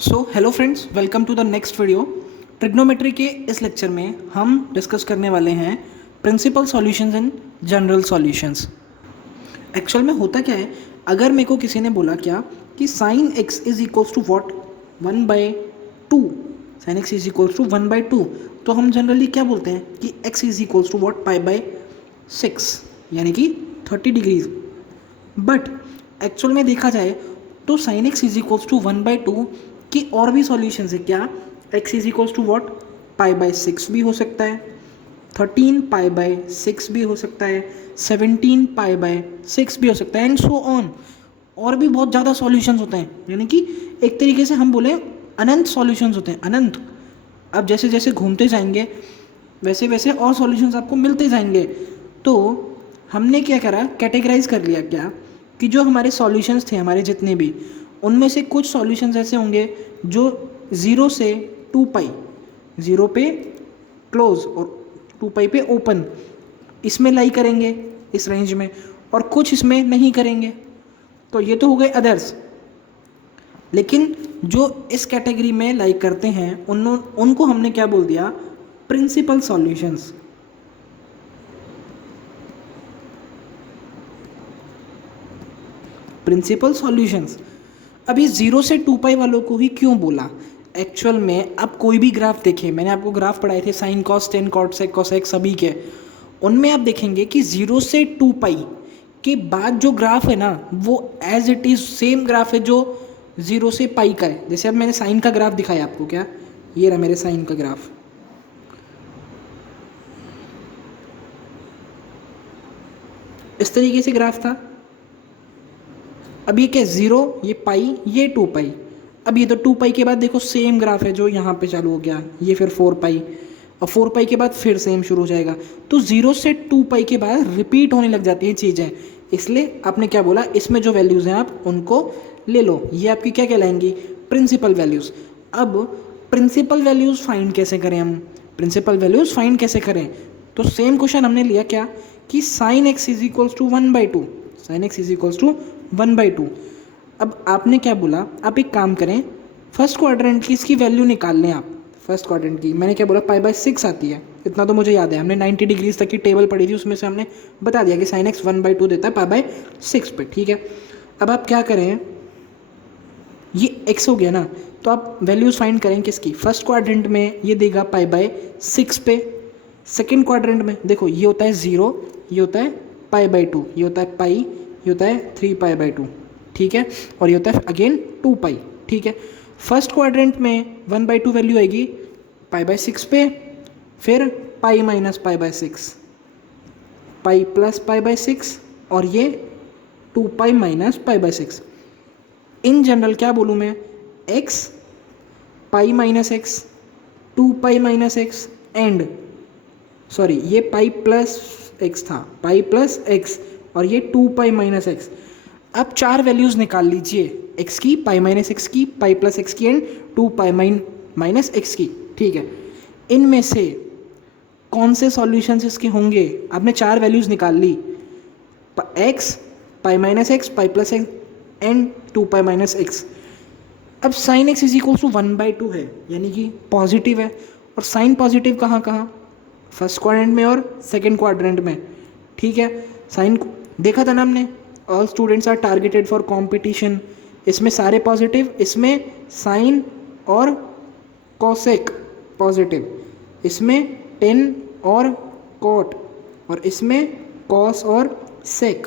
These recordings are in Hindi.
So hello friends, welcome to the next video. Trigonometry के इस लेक्चर में हम डिस्कस करने वाले हैं principal solutions and general solutions. Actual में होता क्या है, अगर मेरे को किसी ने बोला क्या कि sine x is equals to what 1/2, sine x is equals to 1/2, तो हम जनरली क्या बोलते हैं कि x is equals to what π/6 यानी कि 30 डिग्रीज। बट एक्चुअल में देखा जाए तो sine x is equals to 1/2 की और भी सॉल्यूशंस है। क्या x is equals to what π/6 भी हो सकता है, 13 π/6 भी हो सकता है, 17 π/6 भी हो सकता है, एंड सो ऑन। और भी बहुत ज़्यादा सॉल्यूशंस होते हैं, यानी कि एक तरीके से हम बोले अनंत सॉल्यूशंस होते हैं, अनंत। अब जैसे जैसे घूमते जाएंगे वैसे वैसे और सॉल्यूशंस आपको मिलते जाएंगे। तो हमने क्या करा, कैटेगराइज कर लिया क्या कि जो हमारे सॉल्यूशंस थे, हमारे जितने भी, उनमें से कुछ सॉल्यूशंस ऐसे होंगे जो 0 से 2π, 0 पे क्लोज और 2π पे ओपन, इसमें लाई करेंगे इस रेंज में, और कुछ इसमें नहीं करेंगे। तो ये तो हो गए अदर्स। लेकिन जो इस कैटेगरी में लाइक करते हैं उनको हमने क्या बोल दिया, प्रिंसिपल सॉल्यूशंस। Principal solutions. अभी 0 से 2π वालों को ही क्यों बोला? एक्चुअल में आप कोई भी ग्राफ देखें, मैंने आपको ग्राफ पढ़ाए थे sine cos tan cot sec cosec सभी के, उनमें आप देखेंगे कि 0 से 2π के बाद जो ग्राफ है ना, वो as it is same graph है जो 0 से π का है। जैसे अब मैंने साइन का ग्राफ दिखाया आपको, क्या ये रहा मेरे साइन का ग्राफ, इस तरीके से ग्राफ था। अब ये क्या, 0, ये π, ये 2π। अब ये तो 2π के बाद देखो सेम ग्राफ है जो यहाँ पे चालू हो गया, ये फिर 4π, और 4π के बाद फिर सेम शुरू हो जाएगा। तो 0 से 2π के बाद रिपीट होने लग जाती हैं चीज़ें, इसलिए आपने क्या बोला, इसमें जो वैल्यूज़ हैं आप उनको ले लो, ये आपकी क्या कहलाएंगी, प्रिंसिपल वैल्यूज़। अब प्रिंसिपल वैल्यूज़ फाइंड कैसे करें हम, प्रिंसिपल वैल्यूज़ फाइंड कैसे करें? तो सेम क्वेश्चन हमने लिया क्या कि sine x is equals to 1/2, sine x is equals to 1/2। अब आपने क्या बोला, आप एक काम करें, फर्स्ट क्वाड्रेंट की इसकी वैल्यू निकाल लें आप। फर्स्ट क्वाड्रेंट की मैंने क्या बोला, π/6 आती है, इतना तो मुझे याद है, हमने 90 डिग्रीज तक की टेबल पढ़ी थी, उसमें से हमने बता दिया कि साइन एक्स 1/2 देता है π/6 पे, ठीक है। अब आप क्या करें, ये x हो गया ना, तो आप वैल्यूज़ फाइंड करें किसकी, फर्स्ट क्वाड्रेंट में ये देगा π/6 पे, सेकेंड क्वाड्रेंट में देखो ये होता है 0, ये होता है π/2, ये होता है पाई, ये होता है 3π/2, ठीक है, और ये होता है अगेन 2π, ठीक है। फर्स्ट क्वाड्रेंट में 1/2 वैल्यू आएगी π/6 पे, फिर π - π/6, π + π/6, और ये 2π - π/6। इन जनरल क्या बोलूँ मैं, x, π - x, 2π - x, and sorry ये π + x था, π + x, और ये 2π - x। अब चार वैल्यूज़ निकाल लीजिए, x की, π - x की, π + x की, एंड 2π - x की, ठीक है। इनमें से कौन से सॉल्यूशंस इसके होंगे, आपने चार वैल्यूज़ निकाल ली, x, π - x, π + x, and 2π - x। अब sine x is equals to 1/2 है, यानी कि पॉजिटिव है, और साइन पॉजिटिव कहाँ कहाँ, फर्स्ट क्वाड्रेंट में और सेकेंड क्वाड्रेंट में, ठीक है। साइन देखा था ना हमने, all students are targeted for competition, इसमें सारे पॉजिटिव, इसमें साइन और कोसेक पॉजिटिव, इसमें टेन और कॉट, और इसमें कॉस और सेक,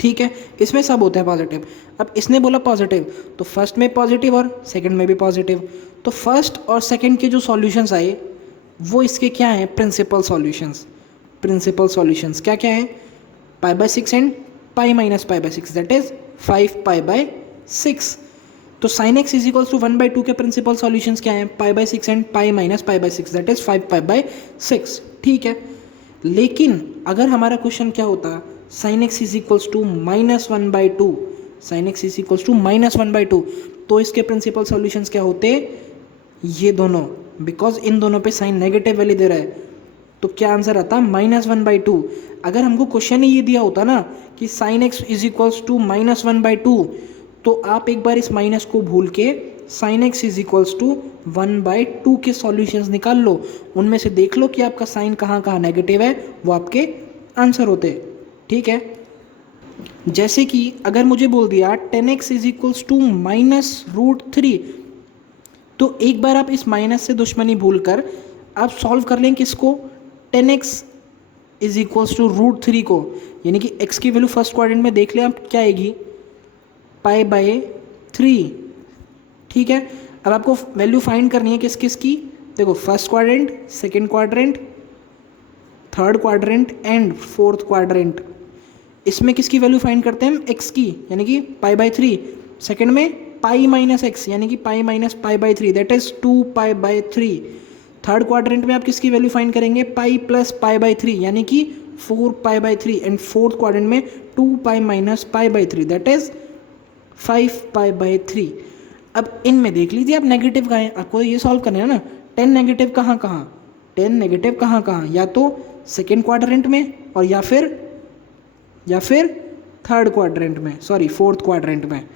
ठीक है, इसमें सब होते हैं पॉजिटिव। अब इसने बोला पॉजिटिव, तो फर्स्ट में पॉजिटिव और सेकंड में भी पॉजिटिव, तो फर्स्ट और सेकंड के जो सॉल्यूशंस आए वो इसके क्या हैं, प्रिंसिपल सॉल्यूशंस। प्रिंसिपल सॉल्यूशंस क्या क्या है, π/6 एंड π - π/6, दैट इज 5π/6। तो sine x is equals to 1/2 के प्रिंसिपल सॉल्यूशंस क्या हैं, π/6 एंड π - π/6, दैट इज 5π/6, ठीक है। लेकिन अगर हमारा क्वेश्चन क्या होता, sine x is equals to -1/2, sine x is equals to -1/2, तो इसके प्रिंसिपल सॉल्यूशंस क्या होते, ये दोनों, बिकॉज इन दोनों पे साइन नेगेटिव वैल्यू दे रहा है, तो क्या आंसर आता, -1/2। अगर हमको क्वेश्चन ही ये दिया होता ना कि sine x is equals to -1/2, तो आप एक बार इस माइनस को भूल के sine x is equals to 1/2 के सॉल्यूशंस निकाल लो, उनमें से देख लो कि आपका साइन कहाँ कहाँ नेगेटिव है, वो आपके आंसर होते हैं। ठीक है, जैसे कि अगर मुझे बोल दिया 10x इज इक्वल्स टू -√3, तो एक बार आप इस माइनस से दुश्मनी भूल कर आप सॉल्व कर लें किसको, 10x इज इक्वल्स टू √3 को, यानी कि x की वैल्यू फर्स्ट क्वाड्रेंट में देख लें आप क्या आएगी, π/3। ठीक है, अब आपको वैल्यू फाइंड करनी है किस किस की, देखो first quadrant, second quadrant, third quadrant and fourth quadrant. इसमें किसकी वैल्यू फाइंड करते हैं हम, x की, यानी कि π/3। सेकंड में π-x यानी कि π-π/3 दैट इज 2π/3। थर्ड क्वाड्रेंट में आप किसकी वैल्यू फाइंड करेंगे, π + π/3 यानी कि 4π/3 एंड फोर्थ क्वाड्रेंट में 2π - π/3 दैट इज 5π/3। अब इनमें देख लीजिए आप नेगेटिव कहाँ है, आपको ये सॉल्व करना है ना, 10 नेगेटिव कहाँ कहाँ, 10 नेगेटिव कहाँ कहाँ, या तो सेकेंड क्वाड्रेंट में और या फिर थर्ड क्वाड्रेंट में, सॉरी फोर्थ क्वाड्रेंट में।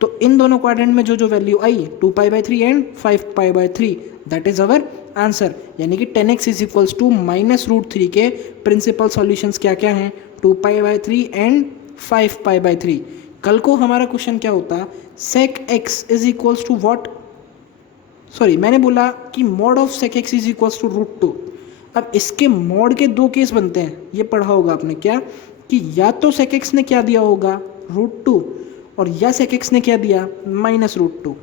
तो इन दोनों क्वाड्रेंट में जो जो वैल्यू आई 2π/3 and 5π/3 that is our answer, यानी कि 10x इज इक्वल्स टू -√3 के प्रिंसिपल सॉल्यूशंस क्या क्या हैं, 2π/3 एंड 5π/3। कल को हमारा क्वेश्चन क्या होता, sec x is equals to what, sorry मैंने बोला कि mod of sec x is equals to √2। अब इसके मॉड के दो केस बनते हैं, ये पढ़ा होगा आपने क्या, कि या तो sec x ने क्या दिया होगा √2 और या sec x ने क्या दिया -√2,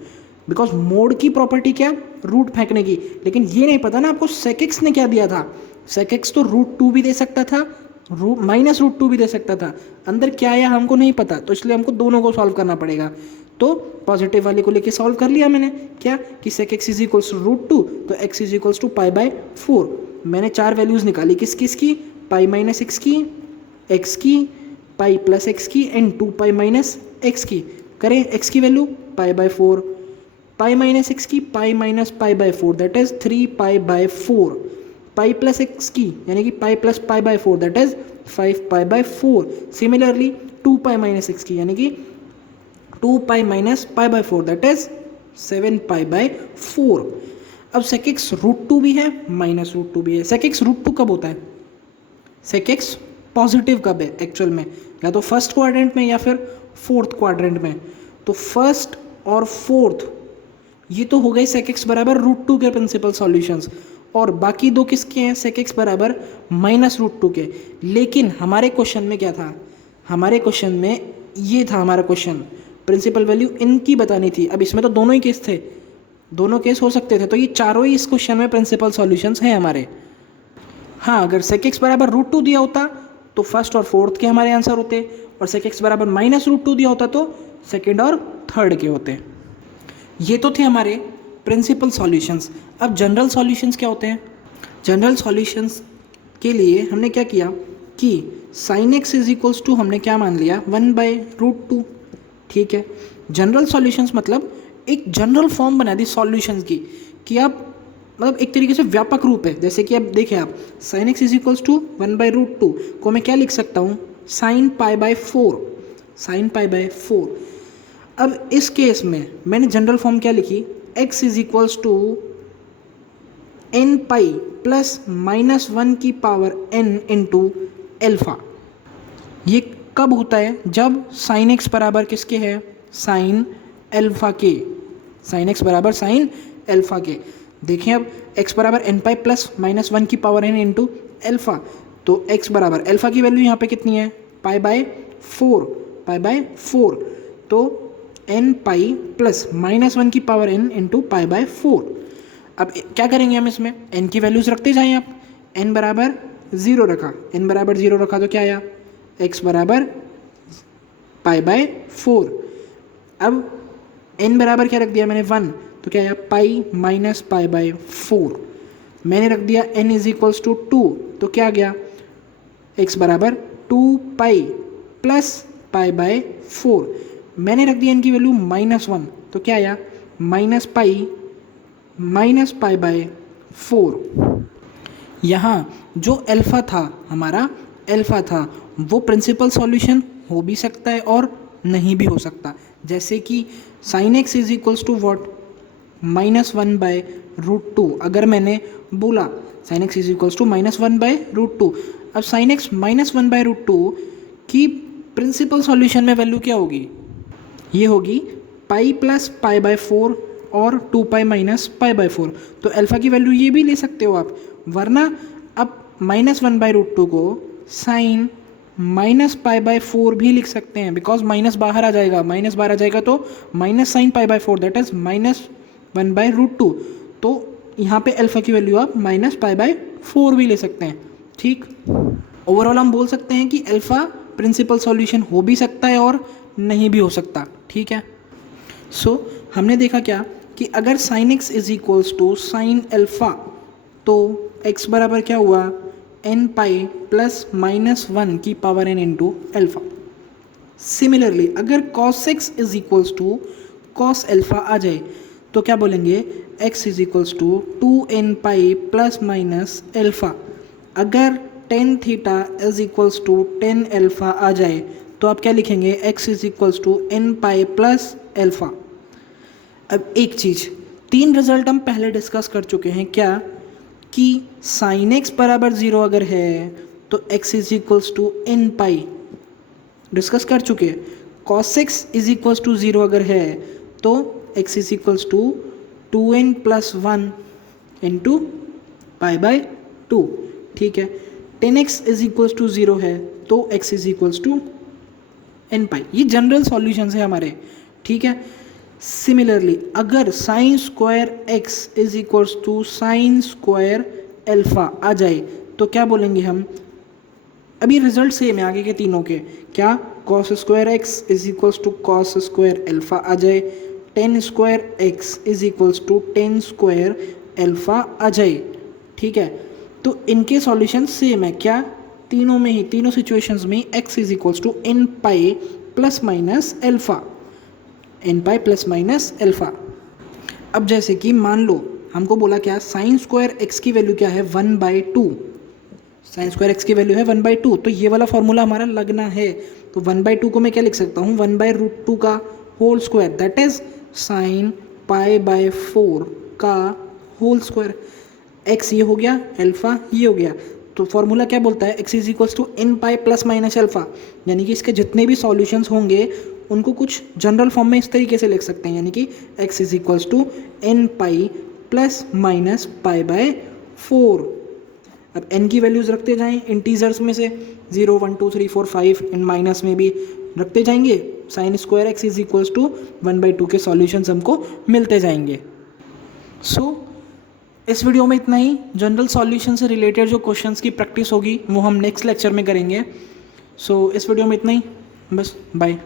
बिकॉज मोड की प्रॉपर्टी क्या, रूट फेंकने की, लेकिन ये नहीं पता ना आपको sec x ने क्या दिया था, sec x तो √2 भी दे सकता था, -√2 भी दे सकता था, अंदर क्या आया हमको नहीं पता, तो इसलिए हमको दोनों को सॉल्व करना पड़ेगा। तो पॉजिटिव वाले को लेके सॉल्व कर लिया मैंने, क्या कि sec x is equals to √2, तो x इज इक्वल्स टू π/4। मैंने 4 वैल्यूज़ निकाली, किस किस की, π - x की, x की, π + x की एंड 2π - x की। करें x की वैल्यू π/4, π - x की π - π/4 दैट इज 3π/4, π + x की यानी कि π + π/4 दैट इज 5π/4। सिमिलरली 2π - x की यानी कि 2π - π/4 दैट इज 7π/4। अब sec x √2 भी है -√2 भी है। sec x √2 कब होता है, sec x पॉजिटिव कब है एक्चुअल में, या तो फर्स्ट क्वाड्रेंट में या फिर फोर्थ क्वाड्रेंट में। तो फर्स्ट और फोर्थ ये तो हो गए sec x बराबर √2 के प्रिंसिपल सॉल्यूशंस, और बाकी दो किसके हैं, sec x बराबर -√2 के। लेकिन हमारे क्वेश्चन में क्या था, हमारे क्वेश्चन में ये था, हमारा क्वेश्चन प्रिंसिपल वैल्यू इनकी बतानी थी। अब इसमें तो दोनों ही केस थे, दोनों केस हो सकते थे, तो ये चारों ही इस क्वेश्चन में प्रिंसिपल सॉल्यूशंस हैं हमारे। हाँ, अगर sec x बराबर √2 दिया होता तो फर्स्ट और फोर्थ के हमारे आंसर होते, और sec x बराबर -√2 दिया होता तो सेकेंड और थर्ड के होते। ये तो थे हमारे प्रिंसिपल सॉल्यूशंस। अब जनरल सॉल्यूशंस क्या होते हैं, जनरल सॉल्यूशंस के लिए हमने क्या किया कि sin x is equals to हमने क्या मान लिया 1/√2। ठीक है, जनरल सॉल्यूशंस मतलब एक जनरल फॉर्म बना दी सॉल्यूशंस की, कि आप मतलब एक तरीके से व्यापक रूप है। जैसे कि अब देखें आप sin x is equals to 1/√2 को मैं क्या लिख सकता हूँ, sin π/4, sin π/4। अब इस केस में मैंने जनरल फॉर्म क्या लिखी, x is equals to n π + -1 की पावर n इंटू एल्फा। ये कब होता है, जब sin x बराबर किसके है, sin एल्फा के, sin x बराबर sin एल्फा के। देखें अब x बराबर n π + -1 की पावर n इंटू एल्फा, तो x बराबर एल्फा की वैल्यू यहाँ पे कितनी है, π/4, π/4, तो n π + -1 की पावर n इंटू π/4। अब क्या करेंगे हम इसमें, n की वैल्यूज रखते जाएं आप, n बराबर 0 रखा, n बराबर 0 रखा तो क्या आया, x बराबर π/4। अब n बराबर क्या रख दिया मैंने 1, तो क्या आया π - π/4। मैंने रख दिया n इज इक्वल्स टू 2, तो क्या आ गया, x बराबर 2π + π/4। मैंने रख दिया n की वैल्यू -1, तो क्या आया -π - π/4। यहाँ जो अल्फ़ा था, हमारा अल्फ़ा था, वो प्रिंसिपल सॉल्यूशन हो भी सकता है और नहीं भी हो सकता। जैसे कि sine x is equals to what, -1/√2। अगर मैंने बोला sine x is equals to -1/√2, अब साइन एक्स -1/√2 की प्रिंसिपल सॉल्यूशन में वैल्यू क्या होगी? ये होगी पाई प्लस π/4 और 2π माइनस π/4। तो अल्फ़ा की वैल्यू ये भी ले सकते हो आप, वरना अब -1/√2 को साइन -π/4 भी लिख सकते हैं, बिकॉज माइनस बाहर आ जाएगा, माइनस बाहर आ जाएगा तो माइनस साइन π/4 दैट इज -1/√2। तो यहाँ पे अल्फ़ा की वैल्यू आप -π/4 भी ले सकते हैं। ठीक, ओवरऑल हम बोल सकते हैं कि अल्फ़ा प्रिंसिपल सॉल्यूशन हो भी सकता है और नहीं भी हो सकता। ठीक है, सो हमने देखा क्या कि अगर sine x is equals to sine alpha, तो x बराबर क्या हुआ, n पाई प्लस -1 की power n into alpha. Similarly अगर cos x is equals to cos alpha आ जाए तो क्या बोलेंगे, x is equals to 2n pi plus minus alpha. अगर tan theta is equals to tan alpha आ जाए तो आप क्या लिखेंगे, x is equals to n pi plus alpha. अब एक चीज़, 3 रिजल्ट हम पहले डिस्कस कर चुके हैं क्या, कि साइन एक्स बराबर 0 अगर है तो x is equals to n pi, discuss कर चुके हैं। cos x is equals to 0 अगर है तो x is equals to 2n plus 1 into π/2। ठीक है, tan x is equals to 0 है तो x is equals to n pi. ये जनरल सॉल्यूशंस है हमारे। ठीक है, सिमिलरली अगर sine square x is equals to sine square alpha आ जाए तो क्या बोलेंगे हम, अभी रिजल्ट सेम है आगे के तीनों के, क्या cos square x is equals to cos square alpha आ जाए, tan square x is equals to tan square alpha आ जाए। ठीक है, तो इनके सॉल्यूशन सेम है क्या, तीनों में ही, तीनों सिचुएशंस में x is equals to n pi plus minus alpha, n pi plus minus alpha. अब जैसे कि मान लो हमको बोला क्या, साइन स्क्वायर x की वैल्यू क्या है, 1/2। साइन स्क्वायर x की वैल्यू है 1/2, तो ये वाला फॉर्मूला हमारा लगना है। तो 1/2 को मैं क्या लिख सकता हूँ, 1/√2 का whole square that is sine π/4 का होल स्क्वायर। x ये हो गया, अल्फ़ा ये हो गया, तो फॉर्मूला क्या बोलता है, x is equals to n pi plus minus alpha. यानी कि इसके जितने भी सॉल्यूशंस होंगे उनको कुछ जनरल फॉर्म में इस तरीके से लिख सकते हैं, यानी कि x is equals to n pi plus minus π/4। अब n की वैल्यूज़ रखते जाएं इंटीजर्स में से, 0 1 2 3 4 5, इन माइनस में भी रखते जाएंगे, sine square x is equals to 1/2 के सॉल्यूशंस हमको मिलते जाएंगे। सो इस वीडियो में इतना ही। जनरल सॉल्यूशन से रिलेटेड जो क्वेश्चंस की प्रैक्टिस होगी वो हम नेक्स्ट लेक्चर में करेंगे। सो इस वीडियो में इतना ही, बस बाय।